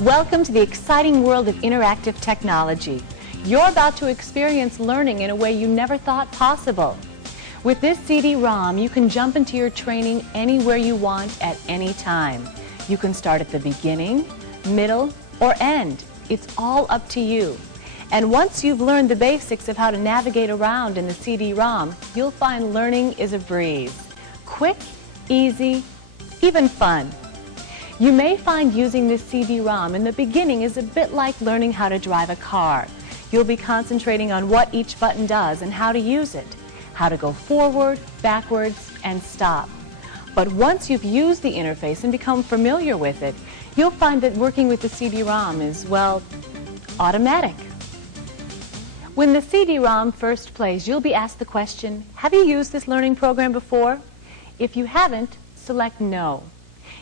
Welcome to the exciting world of interactive technology. You're about to experience learning in a way you never thought possible. With this CD-ROM, you can jump into your training anywhere you want at any time. You can start at the beginning, middle, or end. It's all up to you. And once you've learned the basics of how to navigate around in the CD-ROM, you'll find learning is a breeze. Quick, easy, even fun. You may find using this CD-ROM in the beginning is a bit like learning how to drive a car. You'll be concentrating on what each button does and how to use it, how to go forward, backwards, and stop. But once you've used the interface and become familiar with it, you'll find that working with the CD-ROM is, well, automatic. When the CD-ROM first plays, you'll be asked the question, have you used this learning program before? If you haven't, select No.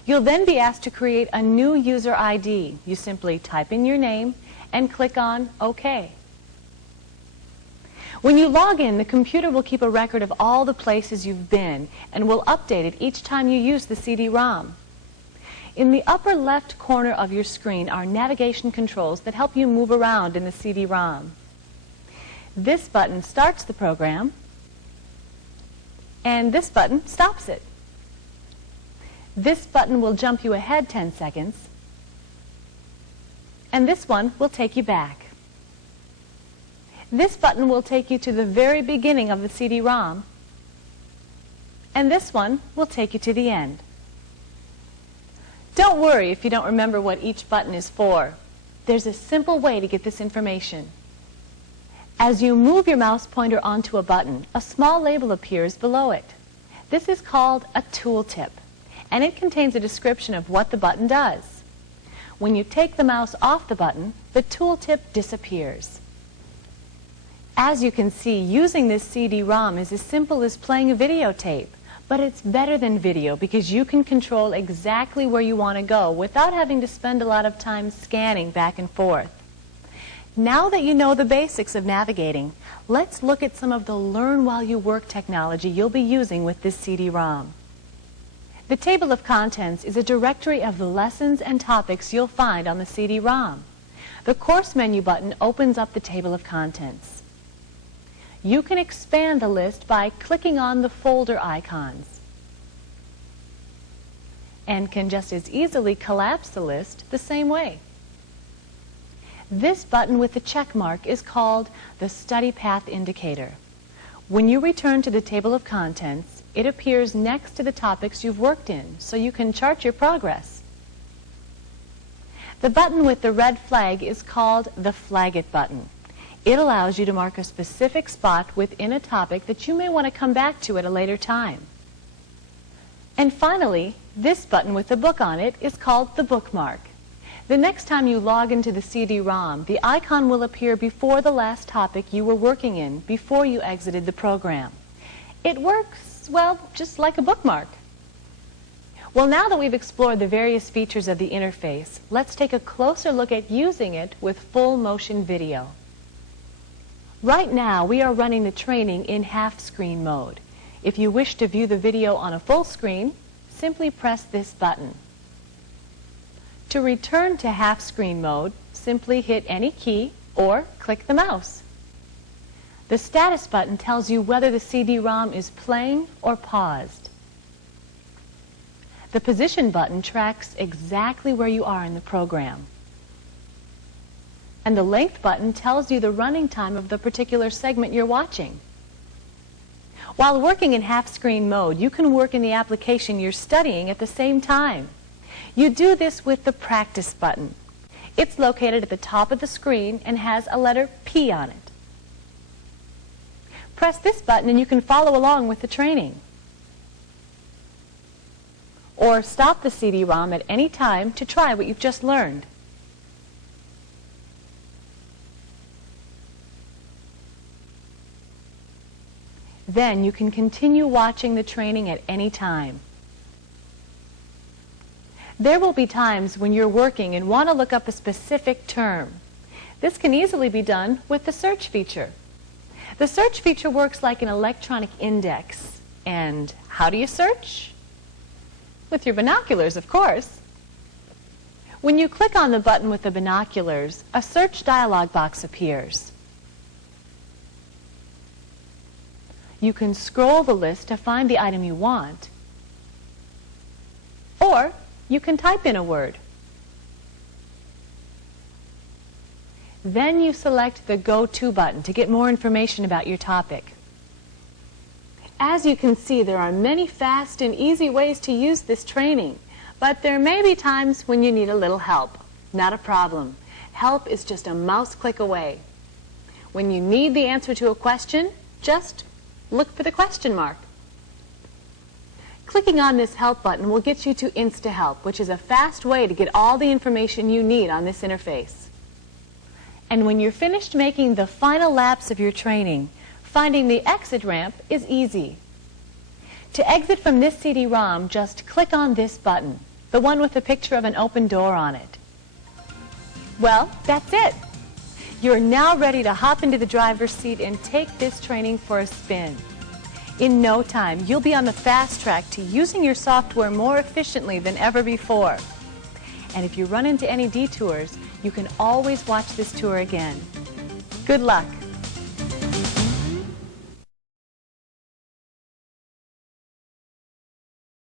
You'll then be asked to create a new user ID. You simply type in your name and click on OK. When you log in, the computer will keep a record of all the places you've been and will update it each time you use the CD-ROM. In the upper left corner of your screen are navigation controls that help you move around in the CD-ROM. This button starts the program, and this button stops it. This button will jump you ahead 10 seconds, and this one will take you back. This button will take you to the very beginning of the CD-ROM, and this one will take you to the end. Don't worry if you don't remember what each button is for. There's a simple way to get this information. As you move your mouse pointer onto a button, a small label appears below it. This is called a tooltip, and it contains a description of what the button does. When you take the mouse off the button, the tooltip disappears. As you can see, using this CD-ROM is as simple as playing a videotape, but it's better than video because you can control exactly where you want to go without having to spend a lot of time scanning back and forth. Now that you know the basics of navigating, let's look at some of the Learn While You Work technology you'll be using with this CD-ROM. The table of contents is a directory of the lessons and topics you'll find on the CD-ROM. The course menu button opens up the table of contents. You can expand the list by clicking on the folder icons, and can just as easily collapse the list the same way. This button with the check mark is called the Study Path Indicator. When you return to the table of contents, it appears next to the topics you've worked in, so you can chart your progress. The button with the red flag is called the Flag It button. It allows you to mark a specific spot within a topic that you may want to come back to at a later time. And finally, this button with the book on it is called the Bookmark. The next time you log into the CD-ROM, the icon will appear before the last topic you were working in before you exited the program. It works, well, just like a bookmark. Well, now that we've explored the various features of the interface, let's take a closer look at using it with full motion video. Right now, we are running the training in half-screen mode. If you wish to view the video on a full screen, simply press this button. To return to half-screen mode, simply hit any key or click the mouse. The status button tells you whether the CD-ROM is playing or paused. The position button tracks exactly where you are in the program. And the length button tells you the running time of the particular segment you're watching. While working in half-screen mode, you can work in the application you're studying at the same time. You do this with the Practice button. It's located at the top of the screen and has a letter P on it. Press this button and you can follow along with the training. Or stop the CD-ROM at any time to try what you've just learned. Then you can continue watching the training at any time. There will be times when you're working and want to look up a specific term. This can easily be done with the search feature. The search feature works like an electronic index. And how do you search? With your binoculars, of course. When you click on the button with the binoculars, a search dialog box appears. You can scroll the list to find the item you want, or you can type in a word. Then you select the Go To button to get more information about your topic. As you can see, there are many fast and easy ways to use this training, but there may be times when you need a little help. Not a problem. Help is just a mouse click away. When you need the answer to a question, just look for the question mark. Clicking on this Help button will get you to InstaHelp, which is a fast way to get all the information you need on this interface. And when you're finished making the final laps of your training, finding the exit ramp is easy. To exit from this CD-ROM, just click on this button, the one with the picture of an open door on it. Well, that's it. You're now ready to hop into the driver's seat and take this training for a spin. In no time, you'll be on the fast track to using your software more efficiently than ever before. And if you run into any detours, you can always watch this tour again. Good luck.